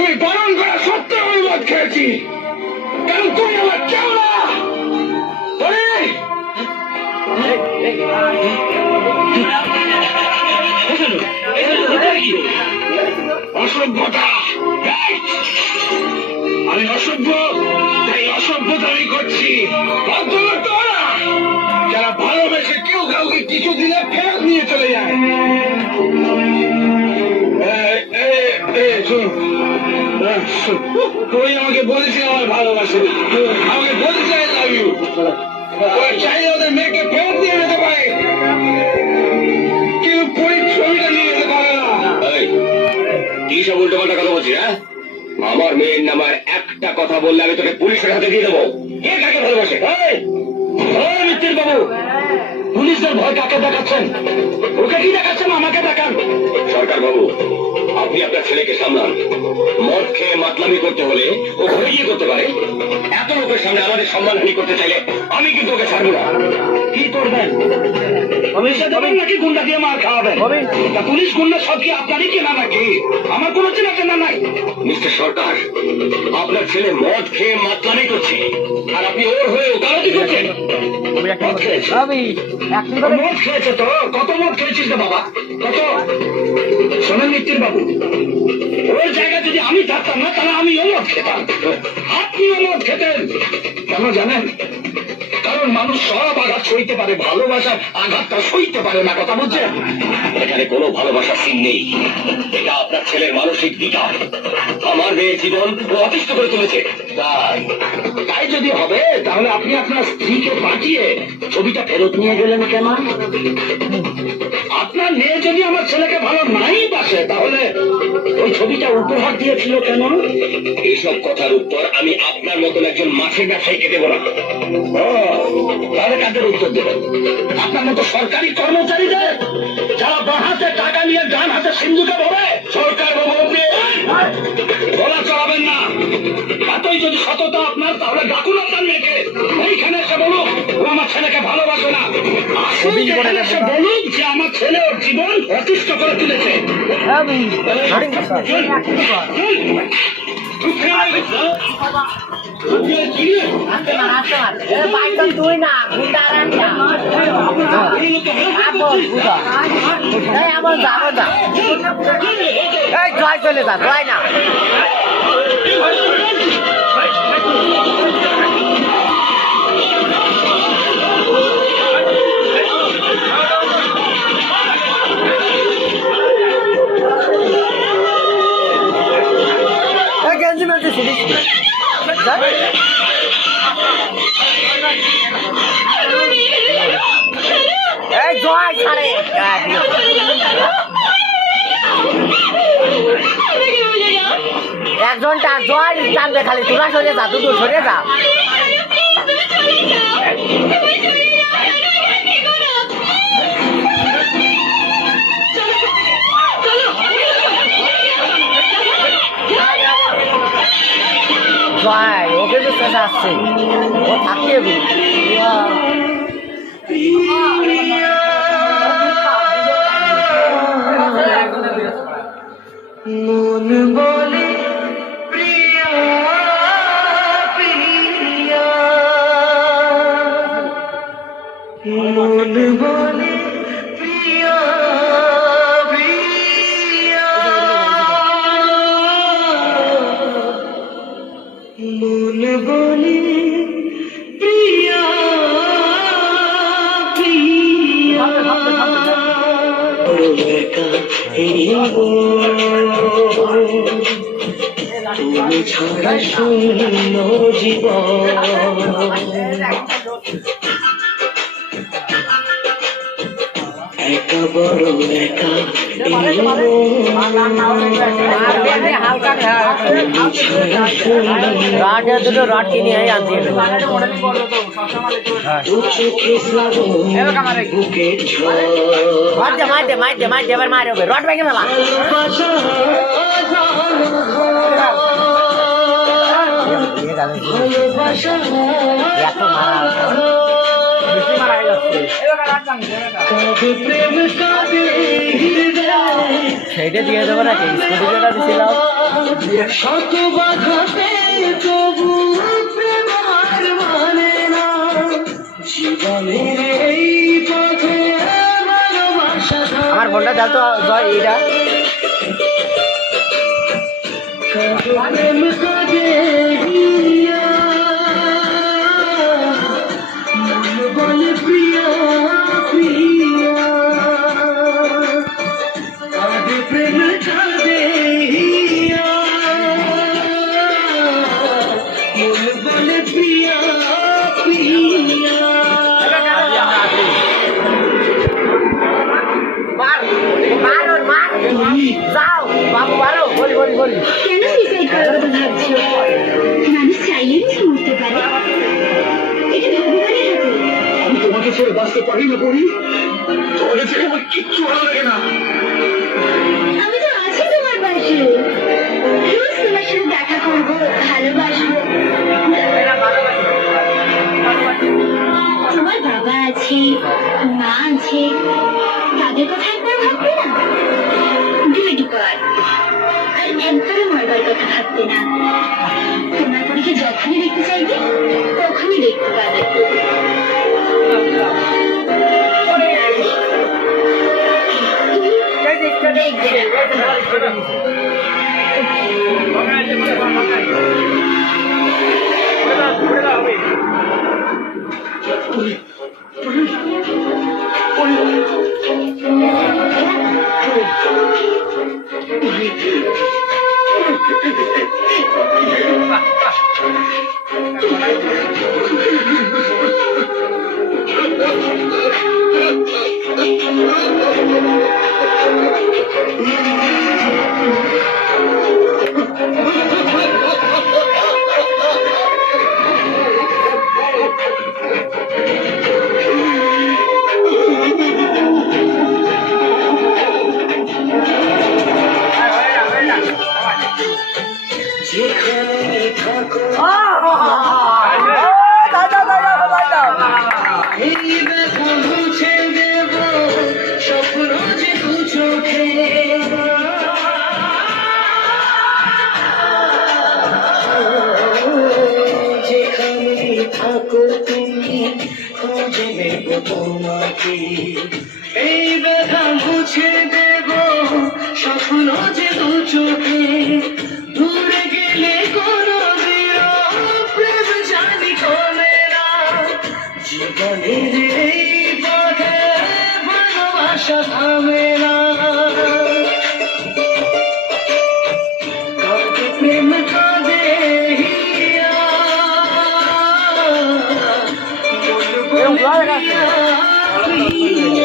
তুমি বারণ করা সত্ত্বেও আমি মদ খেয়েছি, কারণ তুমি আমার কেউ না। অসভ্যতা, আমি অসভ্য, তাই অসভ্যতা আমি করছি। যারা ভালোবেসে কেউ কাউকে কিছু দিলে ফেরত নিয়ে চলে যায়। তুই আমাকে বলেছিস আমার ভালোবাসে, আমাকে বলেছিস আই লাভ ইউ। ওরা চাইলে ওদের মেয়েকে ফেরত দিয়ে যেতে পারে, কিন্তু ছবিটা নিয়ে যেতে পারে না। কি সব উল্টো পাল্টা কথা বলছিস? হ্যাঁ, আমার মেয়ের নামার একটা কথা বললে আমি তোকে পুলিশের হাতে দিয়ে দেবো। কে কাকে ভালোবাসে? মিত্তির বাবু, পুলিশের ভয় কাকে দেখাচ্ছেন? ওকে কি দেখাচ্ছেন? আমাকে দেখান। সরকার বাবু, আপনি আপনার ছেলেকে সামলান। মদ খেয়ে মাতলামি করতে হলে ও ঘরে গিয়ে করতে পারে। এত লোকের সামনে আমাদের সম্মানহানি করতে চাইলে আমি কিন্তু ওকে ছাড়বো না। কি করবেন? নাকি গুন্ডা দিয়ে মার খাওয়াবেন? পুলিশ গুন্ডা সব কি আপনারই কেনা নাকি? আমার কোনো চেনা চেনা নাই। মিস্টার সরকার, আপনার ছেলে মদ খেয়ে মাতলামি করছে, আর আপনি ওর হয়ে ওকালতি করছেন। মদ খেয়েছে তো? কত মদ খেয়েছিস রে বাবা, কত? শোনেন মিত্তির বাবু, ওর জায়গায় যদি আমি থাকতাম না, তাহলে আমিও মদ খেতাম, আপনিও মদ খেতেন। কেন জানেন? কারণ মানুষ সব আঘাত সইতে পারে, ভালোবাসার আঘাতটা সইতে পারে না। কথা বলছেন? এখানে কোনো ভালোবাসার সিন নেই। এটা আপনার ছেলের মানসিক বিকার। আমার মেয়ের জীবন ও অতিষ্ঠ করে তুলেছে। তাই যদি হবে, তাহলে আপনি আপনার স্ত্রীকে পাঠিয়ে ছবিটা ফেরত নিয়ে গেলেন কেন? আপনার মেয়ে যদি আমার ছেলেকে ভালো নাই বাসে, তাহলে ওই ছবিটা উপহার দিয়েছিল কেন? এইসব কথার উত্তর আমি আপনার মতন একজন মাছের ব্যবসায়ীকে দেবো না। তাহলে কাদের উত্তর দেবেন? আপনার মতো সরকারি কর্মচারীদের, যারা বাঁ হাতে টাকা নিয়ে ডান হাতে সিন্ধুকে ভরে। সরকার বাবু, আপনি বলা চড়াবেন না। এতই যদি সততা আপনার, তাহলে ডাকুন আপনার মেয়েকে, এইখানে এসে বলুক ও আমার ছেলেকে ভালোবাসে না। এসে বলুক যে আমার ছেলে ওর জীবন অতিষ্ঠ করে তুলেছে। তুই না জয় চলে যা, জয় না। গেঞ্জি মেলতে সিরিজ এই জয় ছাড়ে একজনটা জয় টানবে খালি। তোরা সরে যা, দুটো সরে যা। জয় ওকে তো শেষে আসছে, ও থাকতে হবে। মন বলে প্রিয়া প্রিয়া, মন বলে প্রিয়া প্রিয়া, মন বলে প্রিয়া প্রিয়া। তুমি ছাড়া শূন্য জীবন, একা বড় একা দুটো রড কিনে আনতে মারতে মারতে মারতে এবার মারে হবে রড ভেঙে মেলা। এত মারা সেইটা দিয়ে দেবো নাকি স্কুটি যেটা দিছিলাম শত বাধাতে তবু প্রেম হার মানে না জীবনের এই পথে ভালোবাসা আমার ফোনটা দাও তো জয় এইটা প্রেম কাজে হিয়া মন বলে প্রিয়া প্রিয়া কাজে প্রেম কাজে হিয়া মন বলে প্রিয়া প্রিয়া মার মারো মার যাও বাবু মারো বলি বলি বলি কেন সুইসাইড করার কথা ভাবছো? মানুষ চাইলেই সে মরতে পারে। এটা ভগবানের হাতে। আমি তোমাকে ছেড়ে বাঁচতে পারি না বলি তোমাকে ছেড়ে আমার কিচ্ছু ভালো লাগে না আমি তো আছি তোমার পাশে। রোজ তোমার সাথে দেখা করবো, ভালোবাসবো। তোমার বাবা আছে, মা আছে, তাদের কথা একবার ভাববে না? Good girl. আর একবারও মরবার কথা ভাববে না। তোমার পরীকে যখনই দেখতে চাইবে তখনই দেখতে পাবে। দেখবে না। যেখানে থাকো এই ব্যথা মুছে দেব স্বপ্ন যে দু চোখে যেখানে থাকো তুমি খুঁজে নেব তোমাকে এই ব্যথা মুছে দেব স্বপ্ন যে দু চোখে দূরে গেলে কোনো প্রেম জানি কমে না জীবনের এই পথে ভালোবাসা থামে না কাউকে প্রেম কাঁদে হিয়া মন বলে প্রিয়া, প্রিয়া।